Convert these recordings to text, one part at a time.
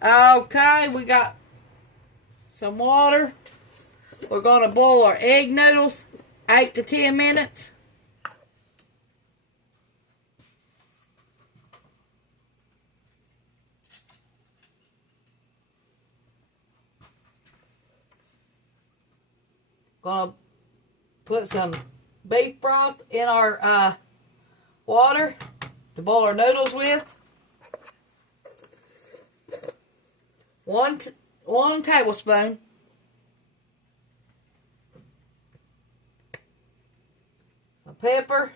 Okay, we got some water. We're going to boil our egg noodles 8 to 10 minutes. Gonna put some beef broth in our water to boil our noodles with. One tablespoon. Some pepper.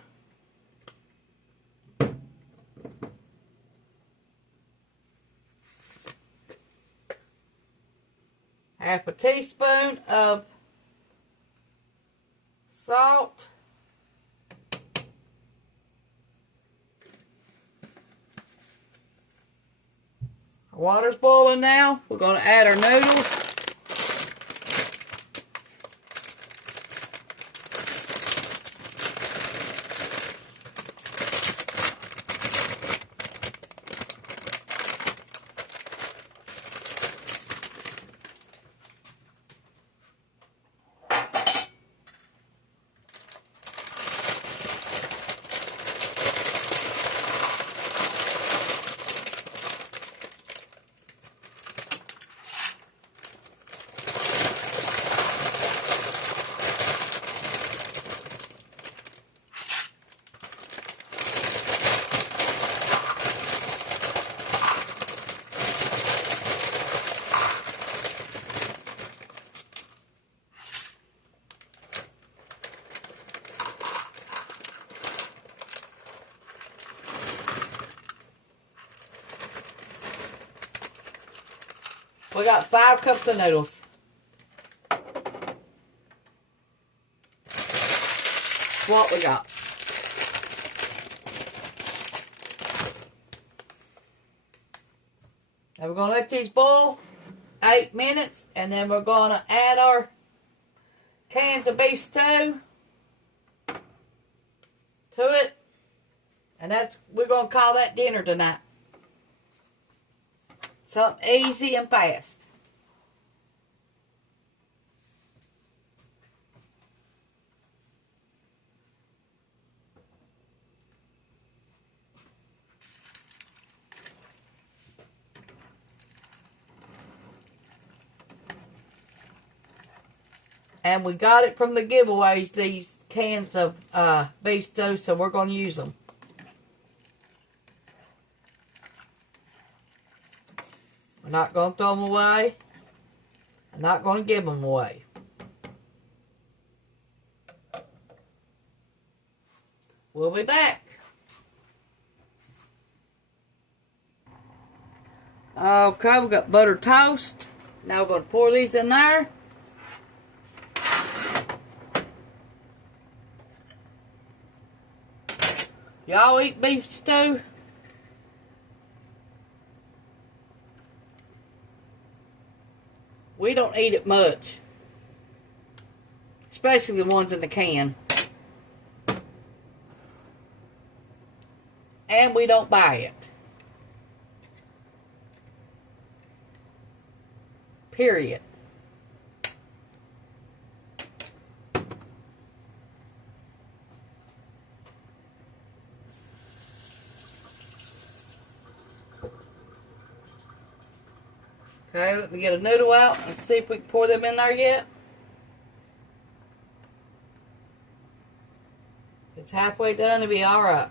Half a teaspoon of salt. Our water's boiling now. We're going to add our noodles. We got 5 cups of noodles. That's what we got. Now we're going to let these boil 8 minutes, and then we're going to add our cans of beef stew to it. And we're going to call that dinner tonight. Something easy and fast. And we got it from the giveaways, these cans of beef stew, so we're going to use them. We're not going to throw them away. I'm not going to give them away. We'll be back. Okay, we got buttered toast. Now we're going to pour these in there. Y'all eat beef stew? We don't eat it much. Especially the ones in the can. And we don't buy it. Period. Okay, let me get a noodle out and see if we can pour them in there yet. It's halfway done to be alright.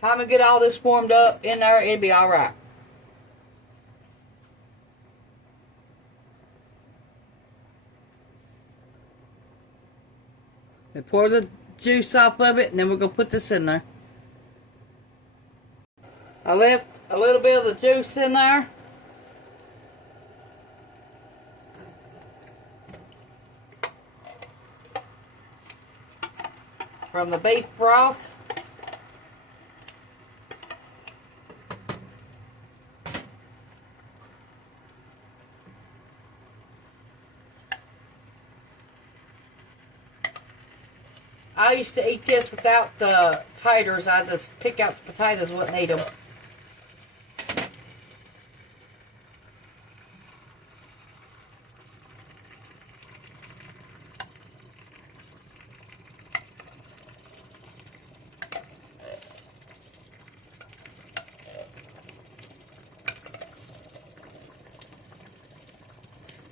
Time to get all this warmed up in there, it'll be alright. We pour the juice off of it, and then we're going to put this in there. I left a little bit of the juice in there. From the beef broth. I used to eat this without the taters. I just pick out the potatoes, wouldn't eat them.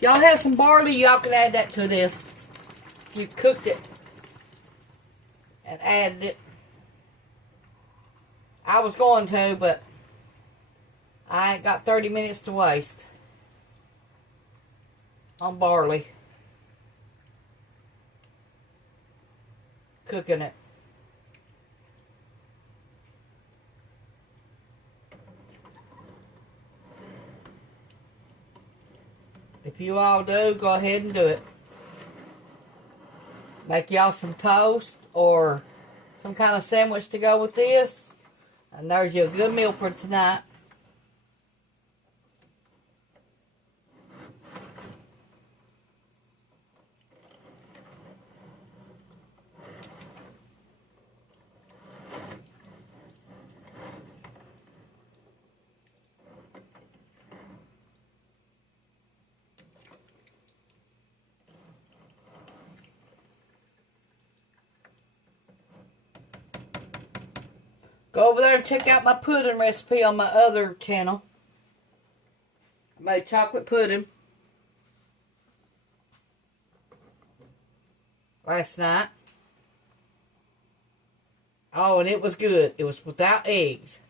Y'all have some barley, y'all can add that to this. You cooked it and added it. I was going to, but I ain't got 30 minutes to waste on barley. Cooking it. If you all do, go ahead and do it. Make y'all some toast or some kind of sandwich to go with this. And there's you a good meal for tonight. Go over there and check out my pudding recipe on my other channel. I made chocolate pudding last night. Oh, and it was good. It was without eggs.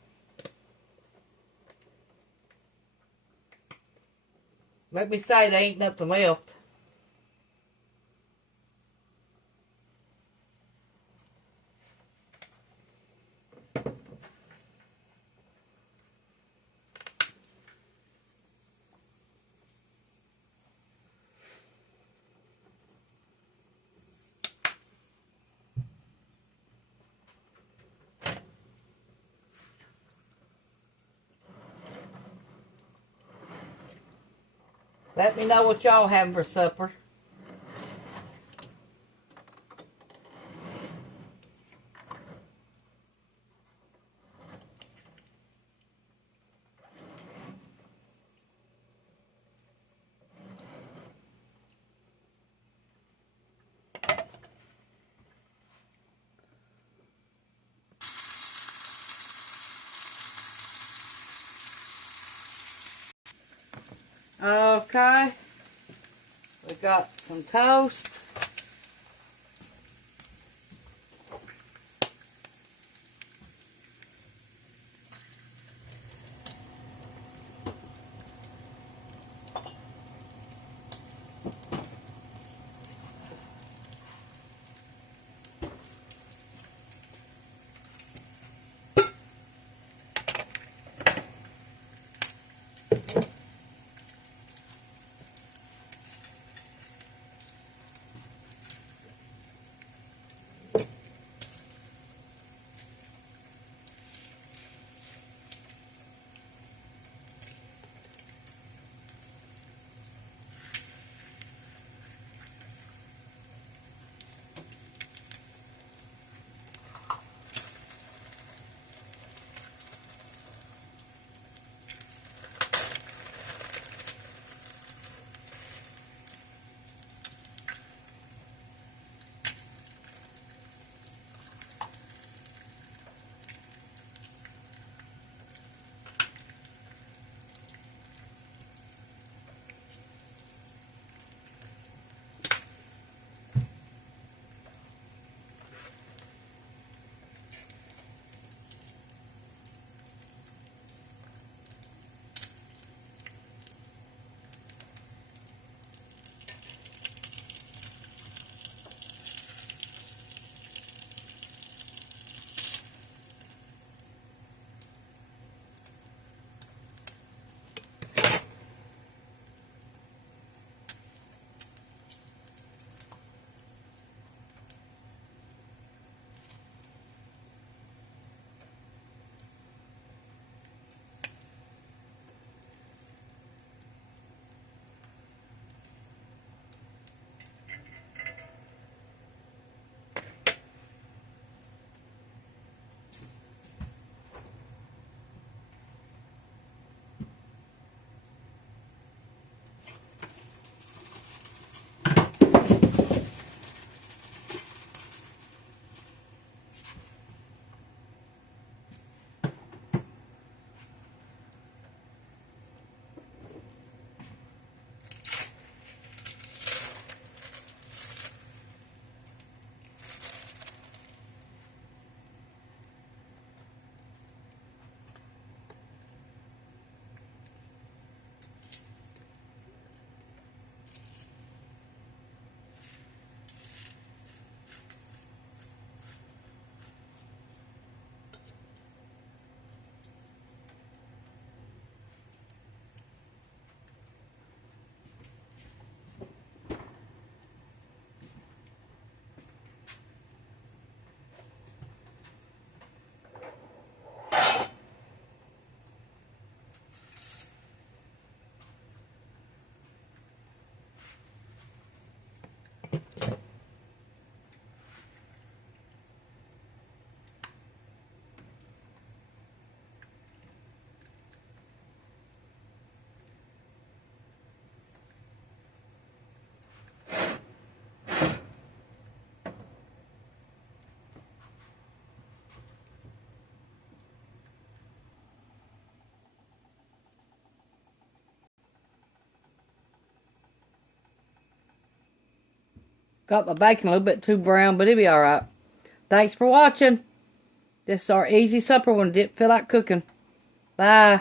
Let me say, there ain't nothing left. Let me know what y'all having for supper. Okay, we got some toast. Got my bacon a little bit too brown, but it'll be alright. Thanks for watching. This is our easy supper when I didn't feel like cooking. Bye.